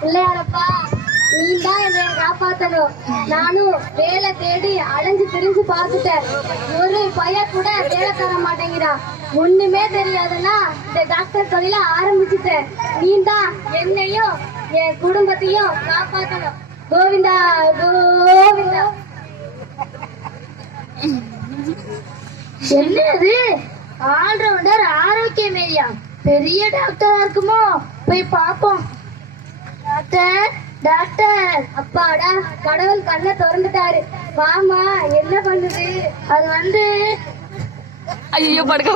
பிள்ளையாரப்பா, நீ தான் என்னை காப்பாத்தணும். நானும் வேலை தேடி அலைஞ்சு திரிஞ்சு பார்த்துட்டேன். ஒரு பையன் கூட வேலை தர மாட்டேங்கிறான். ஒண்ணுமே தெரியாதுன்னா இந்த டாக்டர் தொழில ஆரம்பிச்சுட்டேன். நீ தான் என்னையும் என் குடும்பத்தையும் காப்பாத்தணும். கோவிந்தா கோவிந்தா. என்னது ஆல்ரவுண்டர் ஆரோக்கியம் ஏரியா? பெரிய டாக்டரா இருக்குமோ? போய் பாப்போம். Doctor doctor. அப்பாடா, கடவுள் கண்ணை திறந்துட்டாரு. வாமா, என்ன பண்ணுது? அது வந்து ஐயோ படுக்க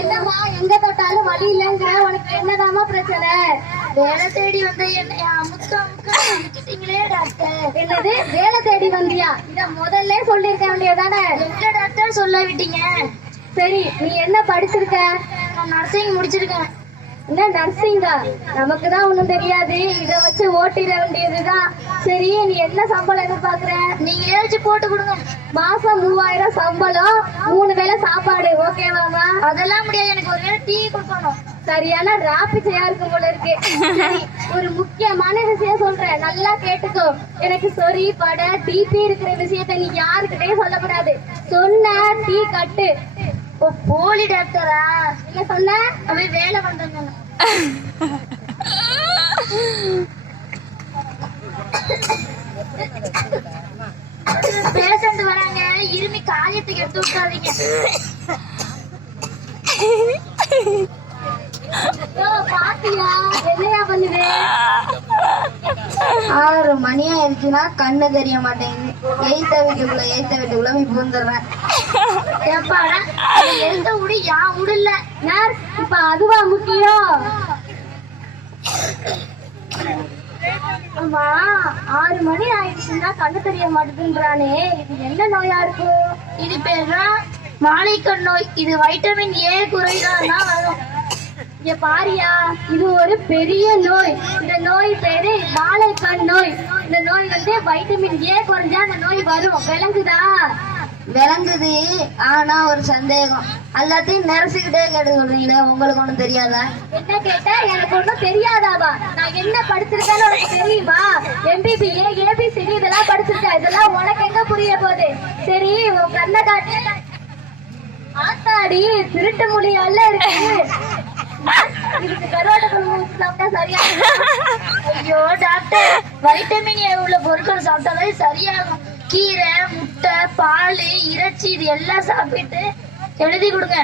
என்னமா எங்க தொட்டாலும் வழி இல்லைங்கிற, உனக்கு என்னதாமா பிரச்சனை? வேலை தேடி வந்த என்னையா முக்கிட்டீங்களே டாக்டர். என்னது வேலை தேடி வந்தியா? இத முதல்ல சொல்லிருக்க வேண்டியதானே? எங்க டாக்டர் சொல்ல விட்டீங்க? சரி, நீ என்ன படிச்சிருக்க? நான் நர்சிங் முடிச்சிருக்கேன். என்ன நர்சிங்கா? நமக்கு தான் ஒண்ணும் தெரியாது. இத வச்சு ஓட்டிட வேண்டியதுதான். சரி, நீ என்ன சம்பளம் எதிர்பார்க்கற? நீங்க ஏதாச்சும் போட்டு கொடுங்க. மாசம் 3000 சம்பளம், 3 வேளை சாப்பாடு. ஓகேவாமா? அதெல்லாம் முடியாது, எனக்கு ஒரு வேளை டீ கொடுக்கணும். சரியான ராப்பிச்சையா இருக்கும் போல இருக்கு. ஒரு முக்கியமான விஷயம் சொல்றேன், நல்லா கேட்டுக்கோ. எனக்கு சொறி பட டிபி இருக்கிற விஷயத்த நீ யாருக்கிட்டையும் சொல்லக்கூடாது. சொன்ன டீ கட்டு. ஓ, போலி டாக்டரா? என்ன சொன்ன? அவன் வேலை பண்றாங்க. பேஷண்ட் வராங்க, இருமி காயத்துக்கு எடுத்து விட்டாதீங்க. பாத்தியா என்னையா பண்ணுது? 6 மணி ஆயிடுச்சுன்னா கண்ணு தெரிய மாட்டேங்குது. எய்த்த வீட்டுக்குள்ள போய் பூந்துடுறேன். எப்பாடா எந்த உடு யா உடல நர்ஸ். இப்ப அதுவா முக்கியம்? ஆமா, 6 மணி ஆயிடுச்சுன்னா கண்ணு தெரிய மாட்டேங்குன்றானே, இது என்ன நோயா இருக்கும்? இது பேர்தான் மாலைக்கண் நோய். இது வைட்டமின் ஏ குறைதான் வரும். இங்க பாரியா, இது ஒரு பெரிய நோய். இந்த நோய் பேரு மாலைக்கண் நோய். இந்த நோய் வந்து வைட்டமின் ஏ குறைஞ்சா அந்த நோய் வரும். விளங்குதா? விளங்குது. ஆனா ஒரு சந்தேகம், எல்லாத்தையும் நரசிக்கிட்டே கேட்டு சொல்றீங்களே, உங்களுக்கு ஒண்ணும் தெரியாதா? என்ன கேட்ட? எனக்கு ஒண்ணும் தெரியாதாவா? நான் என்ன படிச்சிருக்கேன்னு உனக்கு தெரியுமா? MBBA ABCD இதெல்லாம் படிச்சிருக்கேன். இதெல்லாம் உனக்கு எங்க புரிய போகுது? சரி, உன் கண்ணை காட்டு. ஆத்தாடி, திருட்டு மொழியால இருக்கு. இதுக்கு கருவாட்டை குழம்பு சாப்பிட்டா சரியா? ஐயோ டாக்டர், வைட்டமின் ஏ உள்ள பொருட்கள் சாப்பிட்டாலே சரியாகும். கீரை, முட்டை, பால், இறைச்சி இது எல்லாம் சாப்பிட்டு எழுதி கொடுங்க.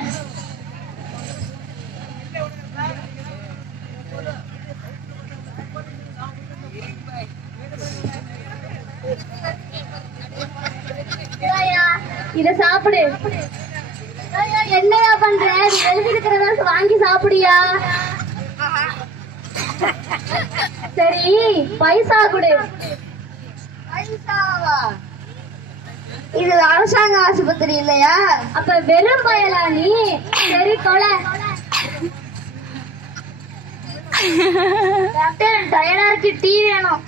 இத சாப்பிடு. என்னையா பண்ற? எழுதி இருக்கிறத வாங்கி சாப்பிடியா? சரி, பைசா கொடு. பைசாவா? இது அரசாங்க ஆஸ்பத்திரி இல்லையா? அப்ப வெறும் பயலா நீ? சரி, கொலை. டாக்டர், டயர்டா இருக்கு, டீ வேணும்.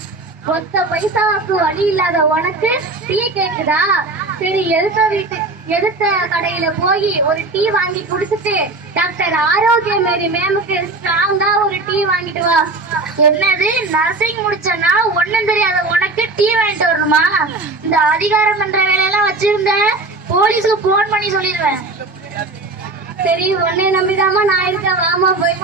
மொத்த பைசாவுக்கு வழி இல்லாத உனக்கு டீ கேக்குதா? சரி, எதிர்த்த கடையில போய் ஒரு டீ வாங்கி குடிச்சிட்டு டாக்டர் ஆரோக்கியம் மேரி மேமுக்கு ஸ்ட்ராங்கா ஒரு டீ வாங்கிட்டு வா. என்னது, நர்சிங் முடிச்சனா ஒண்ணும் தெரியாத உனக்கு டீ வாங்கிட்டு வரணுமா? இந்த அதிகாரம் பண்ற வேலையெல்லாம் வச்சிருந்த போலீஸுக்கு போன் பண்ணி சொல்லிடுவேன். சரி, உன்னை நம்பிதாமா நான் இருக்கேன். வாமா, போய்